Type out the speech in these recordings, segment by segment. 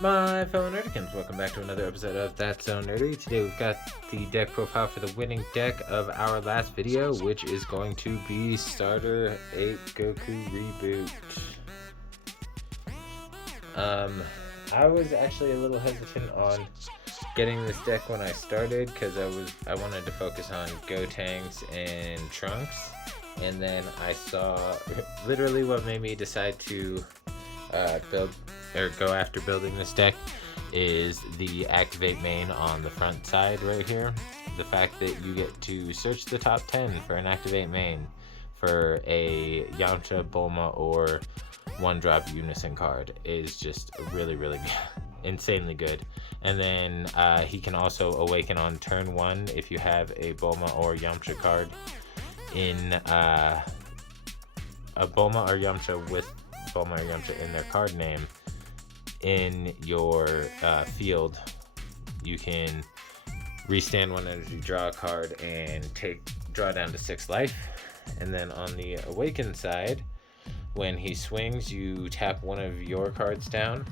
My fellow Nerdykins, welcome back to another episode of That's So Nerdy. Today we've got the deck profile for the winning deck of our last video, which is going to be Starter 8 Goku Reboot. I was actually a little hesitant on getting this deck when I started because I wanted to focus on Gotenks and Trunks, and then I saw literally what made me decide to build or go after building this deck is the activate main on the front side right here. The fact that you get to search the top 10 for an activate main for a Yamcha, Bulma, or one drop unison card is just really insanely good. And then he can also awaken on turn 1 if you have a Bulma or Yamcha card in a Bulma or Yamcha with Bulma or Yamcha in their card name in your field. You can restand 1 energy, draw a card, and draw down to 6 life. And then on the awaken side, when he swings, you tap one of your cards down,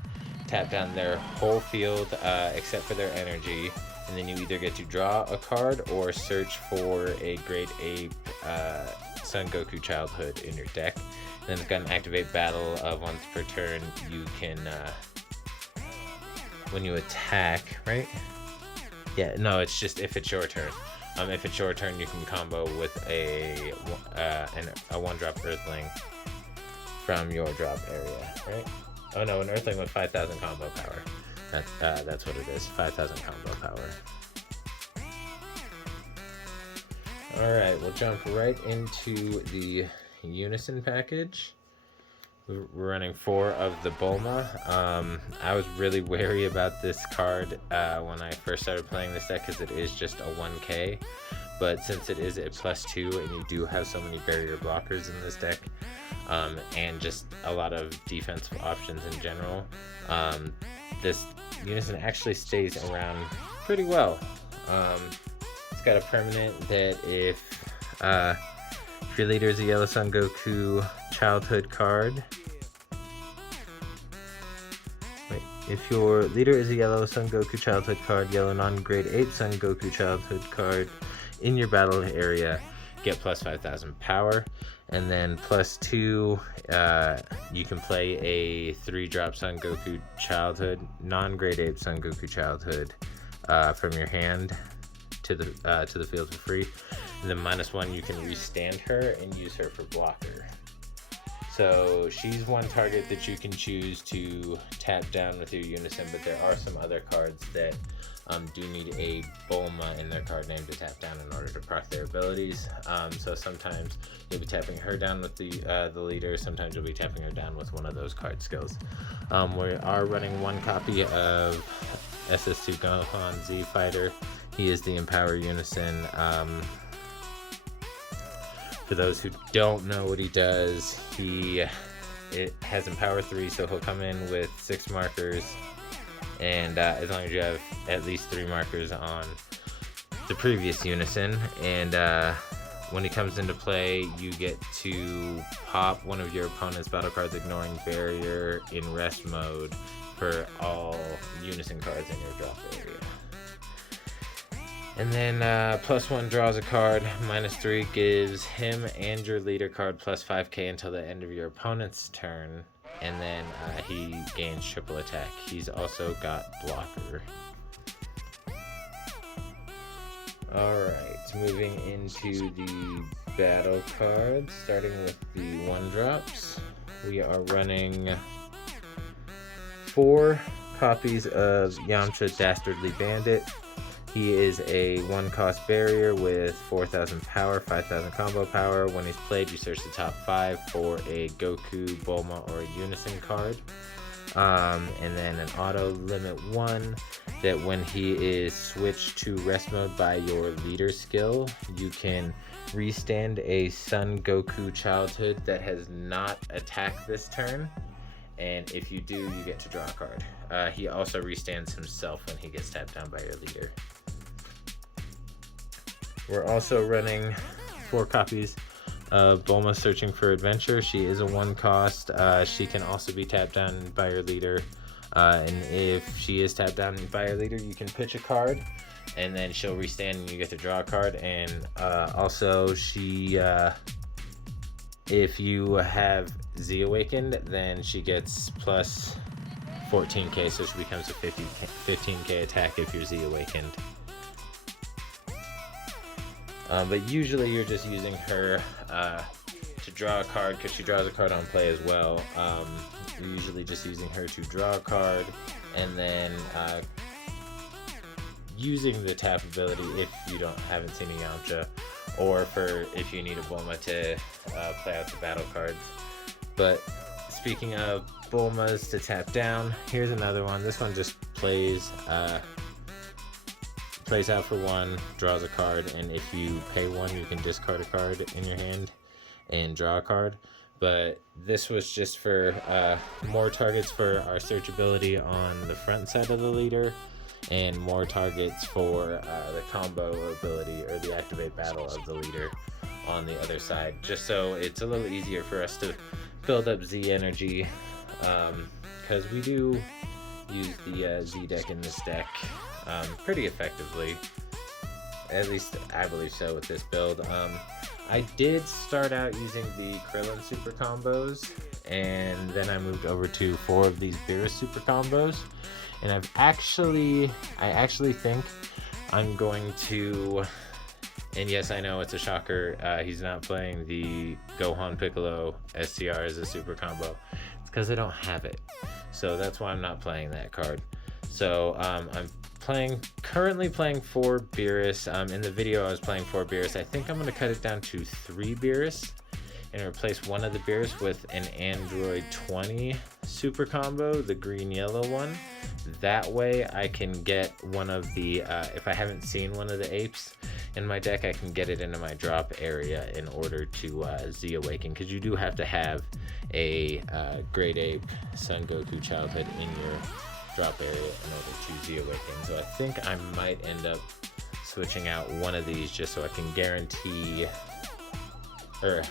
tap down their whole field except for their energy, and then you either get to draw a card or search for a Great Ape Son Goku Childhood in your deck. And then it's got an activate battle of once per turn. You can when you attack, right? Yeah, no, it's just if it's your turn. If it's your turn, you can combo with a 1-drop Earthling from your drop area, right? Oh no, an Earthling with 5,000 combo power. That's what it is, 5,000 combo power. Alright, we'll jump right into the Unison package. We're running 4 of the Bulma. I was really wary about this card when I first started playing this deck because it is just a 1k, but since it is a +2 and you do have so many barrier blockers in this deck, and just a lot of defensive options in general, this Unison actually stays around pretty well. It's got a permanent that if your leader is a Yellow Son Goku Childhood card, if your leader is a Yellow Son Goku Childhood card, Yellow Non-Grade Ape Son Goku Childhood card in your battle area, get plus 5,000 power. And then +2, you can play a 3-drop Son Goku Childhood, Non-Grade Ape Son Goku Childhood from your hand to the field for free. And then -1, you can restand her and use her for blocker. So she's one target that you can choose to tap down with your Unison, but there are some other cards that do need a Bulma in their card name to tap down in order to proc their abilities. So sometimes you'll be tapping her down with the leader, sometimes you'll be tapping her down with one of those card skills. We are running 1 copy of SS2 Gohan Z Fighter. He is the Empower Unison. For those who don't know what he does, it has Empower 3, so he'll come in with 6 markers, and as long as you have at least 3 markers on the previous Unison, and when he comes into play, you get to pop one of your opponent's battle cards ignoring barrier in rest mode for all Unison cards in your drop area. And then +1 draws a card, -3 gives him and your leader card plus 5k until the end of your opponent's turn, and then he gains triple attack. He's also got blocker. Alright, moving into the battle cards, starting with the 1-drops. We are running 4 copies of Yamcha Dastardly Bandit. He is a 1-cost barrier with 4,000 power, 5,000 combo power. When he's played, you search the top 5 for a Goku, Bulma, or a Unison card. And then an auto limit 1 that when he is switched to rest mode by your leader skill, you can restand a Son Goku Childhood that has not attacked this turn. And if you do, you get to draw a card. He also restands himself when he gets tapped down by your leader. We're also running 4 copies of Bulma Searching for Adventure. She is a 1-cost. She can also be tapped down by your leader And if she is tapped down by a leader, you can pitch a card, and then she'll restand and you get to draw a card. And also she if you have Z awakened, then she gets plus 14k, so she becomes a 15k attack if you're Z awakened. But usually you're just using her to draw a card, because she draws a card on play as well. You're usually just using her to draw a card, and then using the tap ability if you haven't seen a Yamcha, or for if you need a Bulma to play out the battle cards. But speaking of Bulmas to tap down, here's another one. This one just plays out for 1, draws a card, and if you pay 1, you can discard a card in your hand and draw a card. But this was just for more targets for our searchability on the front side of the leader, and more targets for the combo ability or the activate battle of the leader on the other side, just so it's a little easier for us to build up Z energy, because we do use the Z deck in this deck pretty effectively. At least I believe so with this build. I did start out using the Krillin super combos, and then I moved over to 4 of these Beerus super combos, and I actually think I'm going to, and yes, I know it's a shocker, he's not playing the Gohan Piccolo SCR as a super combo. It's because I don't have it, so that's why I'm not playing that card. So I'm currently playing 4 Beerus. In the video I was playing 4 Beerus. I think I'm going to cut it down to 3 Beerus and replace one of the Beerus with an Android 20 super combo, the green-yellow one. That way I can get one of the, if I haven't seen one of the apes in my deck, I can get it into my drop area in order to Z Awaken, because you do have to have a Great Ape Son Goku childhood in your drop area in order to Z Awaken. So I think I might end up switching out one of these just so I can guarantee, or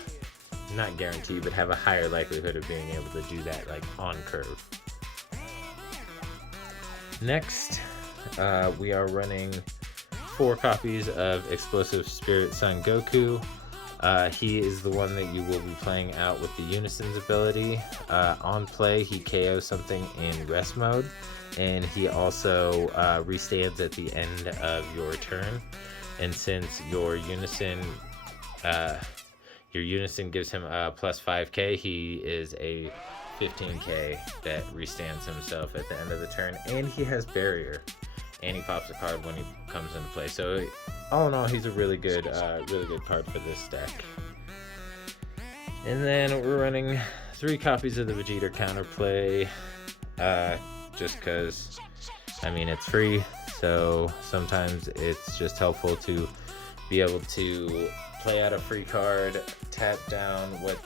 not guarantee, but have a higher likelihood of being able to do that like on curve. Next, we are running 4 copies of Explosive Spirit Son Goku. He is the one that you will be playing out with the Unison's ability. On play, he KOs something in rest mode, and he also restands at the end of your turn. And since your Unison gives him a plus 5k, he is a 15k that restands himself at the end of the turn, and he has barrier, and he pops a card when he comes into play. So all in all, he's a really good card for this deck. And then we're running 3 copies of the Vegeta counterplay, just because, I mean, it's free, so sometimes it's just helpful to be able to play out a free card, tap down what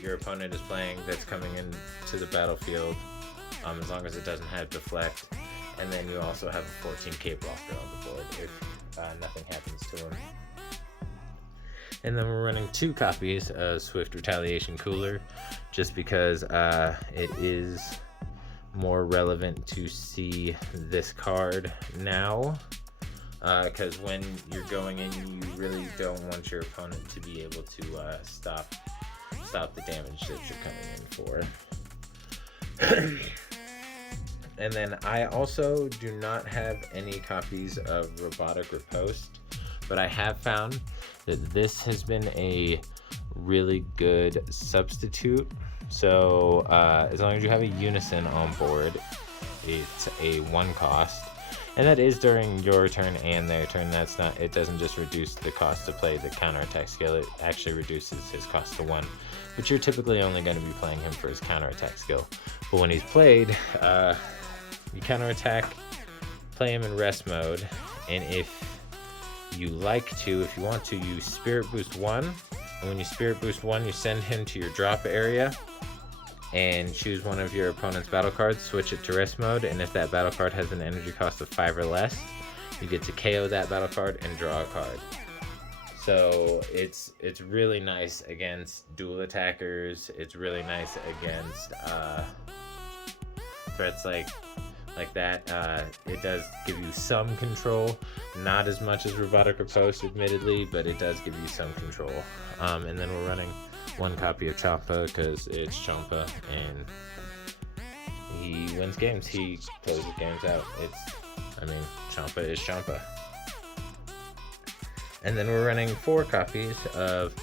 your opponent is playing that's coming into the battlefield, as long as it doesn't have deflect, and then you also have a 14k blocker on the board if nothing happens to him. And then we're running 2 copies of Swift Retaliation Cooler, just because it is more relevant to see this card now, because when you're going in, you really don't want your opponent to be able to stop the damage that you're coming in for. And then I also do not have any copies of Robotic Riposte, but I have found that this has been a really good substitute. So as long as you have a Unison on board, it's a 1 cost, and that is during your turn and their turn. It doesn't just reduce the cost to play the counterattack skill, it actually reduces his cost to 1, but you're typically only going to be playing him for his counterattack skill. But when he's played, you counterattack, play him in rest mode, and if you want to, you Spirit Boost 1, and when you Spirit Boost 1, you send him to your drop area and choose one of your opponent's battle cards, switch it to rest mode, and if that battle card has an energy cost of 5 or less, you get to KO that battle card and draw a card. So it's really nice against dual attackers. It's really nice against threats like that. It does give you some control, not as much as Robotic Riposte, admittedly, but it does give you some control. And then we're running one copy of Champa because it's Champa and he wins games. He closes games out. Champa is Champa. And then we're running 4 copies of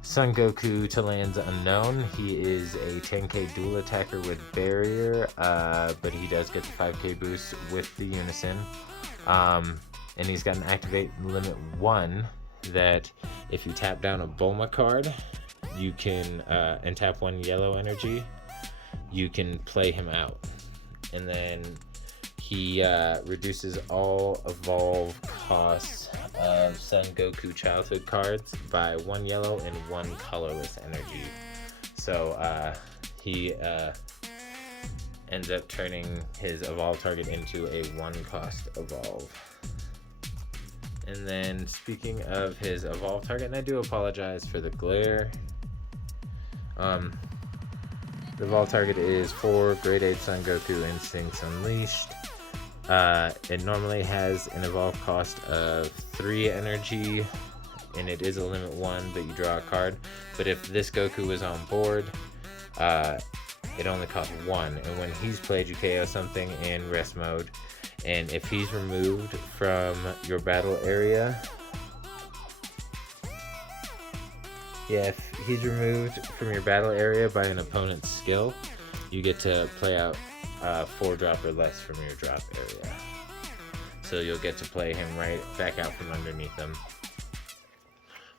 Son Goku to Lands Unknown. He is a 10k dual attacker with Barrier, but he does get the 5k boost with the Unison. And he's got an Activate Limit 1 that if you tap down a Bulma card, you can, and tap 1 yellow energy, you can play him out. And then he reduces all evolve costs of Son Goku childhood cards by 1 yellow and 1 colorless energy. So he ends up turning his evolve target into a 1 cost evolve. And then speaking of his evolve target, and I do apologize for the glare. The evolve target is 4 Grade 8 Son Goku Instincts Unleashed. It normally has an evolve cost of 3 energy, and it is a limit 1, but you draw a card. But if this Goku is on board, it only costs 1, and when he's played, you KO something in rest mode. And if he's removed from your battle area, if he's removed from your battle area by an opponent's skill, you get to play out 4 drop or less from your drop area. So you'll get to play him right back out from underneath them.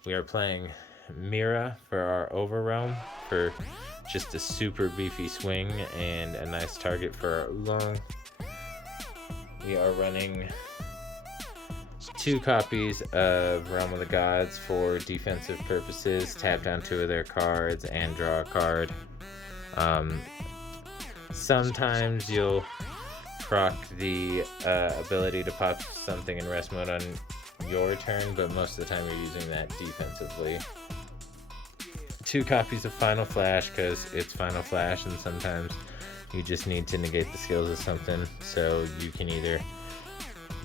We are playing Mira for our Overrealm for just a super beefy swing and a nice target for our Oolong. We are running 2 copies of Realm of the Gods for defensive purposes. Tap down 2 of their cards and draw a card. Sometimes you'll proc the ability to pop something in rest mode on your turn, but most of the time you're using that defensively. 2 copies of Final Flash because it's Final Flash, and sometimes you just need to negate the skills of something, so you can either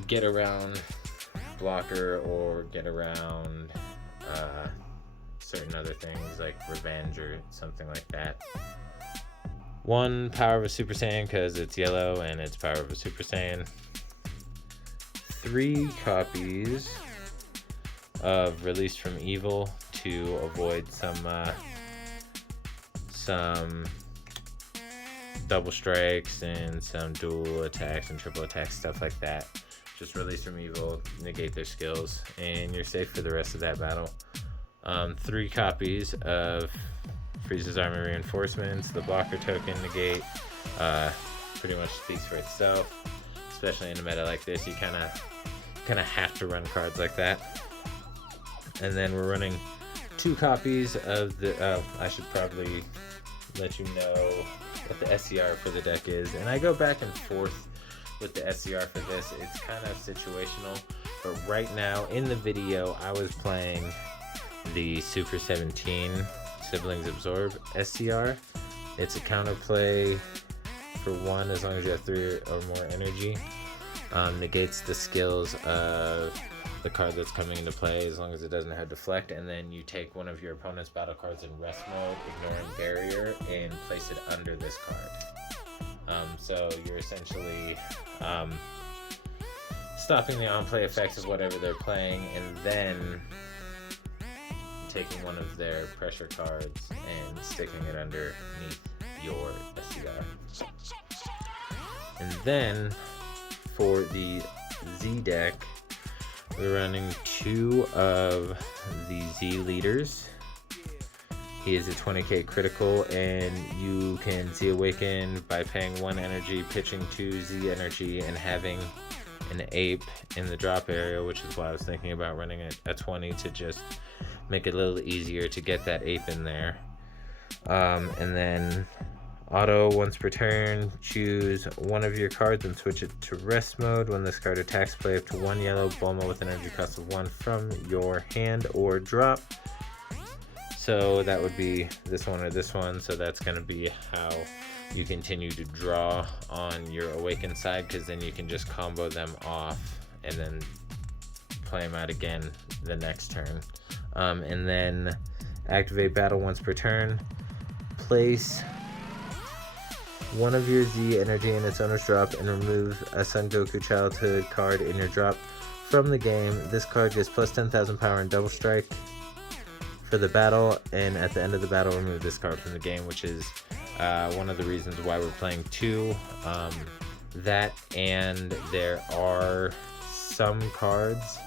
get around blocker or get around certain other things like revenge or something like that. 1 Power of a Super Saiyan because it's yellow and it's Power of a Super Saiyan. 3 copies of Release from Evil to avoid some double strikes and some dual attacks and triple attacks, stuff like that. Just Release from Evil, negate their skills, and you're safe for the rest of that battle. 3 copies of Frieza's Army Reinforcements. The blocker token negate pretty much speaks for itself, especially in a meta like this. You kind of have to run cards like that. And then we're running 2 copies of the I should probably let you know what the SCR for the deck is, and I go back and forth with the SCR for this. It's kind of situational, but right now in the video I was playing the Super 17 Siblings Absorb SCR. It's a counterplay for 1 as long as you have 3 or more energy. Negates the skills of the card that's coming into play as long as it doesn't have deflect, and then you take one of your opponent's battle cards in rest mode, ignoring barrier, and place it under this card. So you're essentially stopping the on-play effects of whatever they're playing, and then taking one of their pressure cards and sticking it underneath your SCR. And then for the Z deck, we're running 2 of the Z leaders. He is a 20k critical, and you can Z Awaken by paying 1 energy, pitching 2 Z energy, and having an ape in the drop area, which is why I was thinking about running a 20 to just make it a little easier to get that ape in there. And then auto, once per turn, choose one of your cards and switch it to rest mode. When this card attacks, play up to 1 yellow Bulma with an energy cost of 1 from your hand or drop. So that would be this one or this one. So that's going to be how you continue to draw on your awakened side, because then you can just combo them off and then play them out again the next turn. And then activate battle once per turn. Place one of your Z energy in its owner's drop and remove a Son Goku childhood card in your drop from the game. This card gets plus 10,000 power and double strike for the battle, and at the end of the battle remove this card from the game, which is one of the reasons why we're playing two. That, and there are some cards,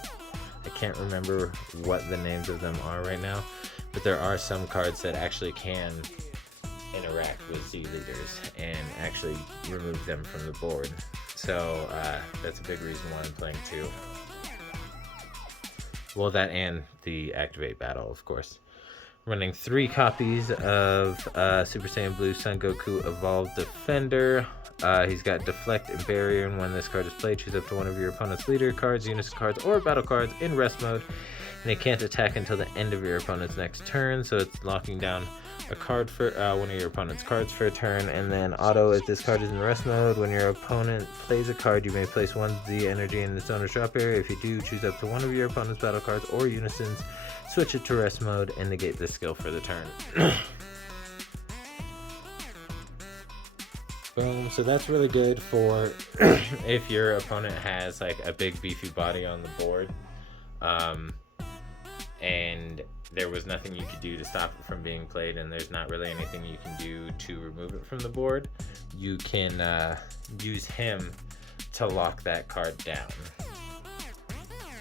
I can't remember what the names of them are right now, but there are some cards that actually can interact with Z leaders and actually remove them from the board. So that's a big reason why I'm playing two. Well, that and the activate battle, of course. Running 3 copies of Super Saiyan Blue Son Goku Evolved Defender. He's got Deflect and Barrier, and when this card is played, choose up to one of your opponent's leader cards, unison cards, or battle cards in rest mode, and it can't attack until the end of your opponent's next turn, so it's locking down a card for one of your opponent's cards for a turn. And then auto, if this card is in rest mode, when your opponent plays a card, you may place 1 Z energy in its owner's drop area. If you do, choose up to one of your opponent's battle cards or unisons, switch it to rest mode, and negate this skill for the turn. Boom. So that's really good for if your opponent has like a big beefy body on the board, and there was nothing you could do to stop it from being played, and there's not really anything you can do to remove it from the board. You can use him to lock that card down.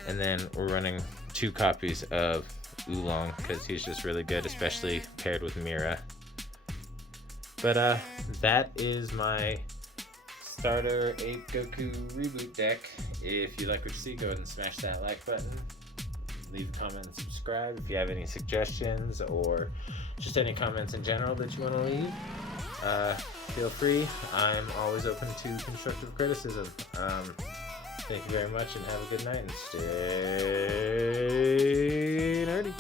And then we're running 2 copies of Oolong because he's just really good, especially paired with Mira. But that is my starter 8 Goku Reboot deck. If you like what you see, go ahead and smash that like button. Leave a comment and subscribe. If you have any suggestions or just any comments in general that you want to leave, feel free. I'm always open to constructive criticism. Thank you very much, and have a good night, and stay nerdy.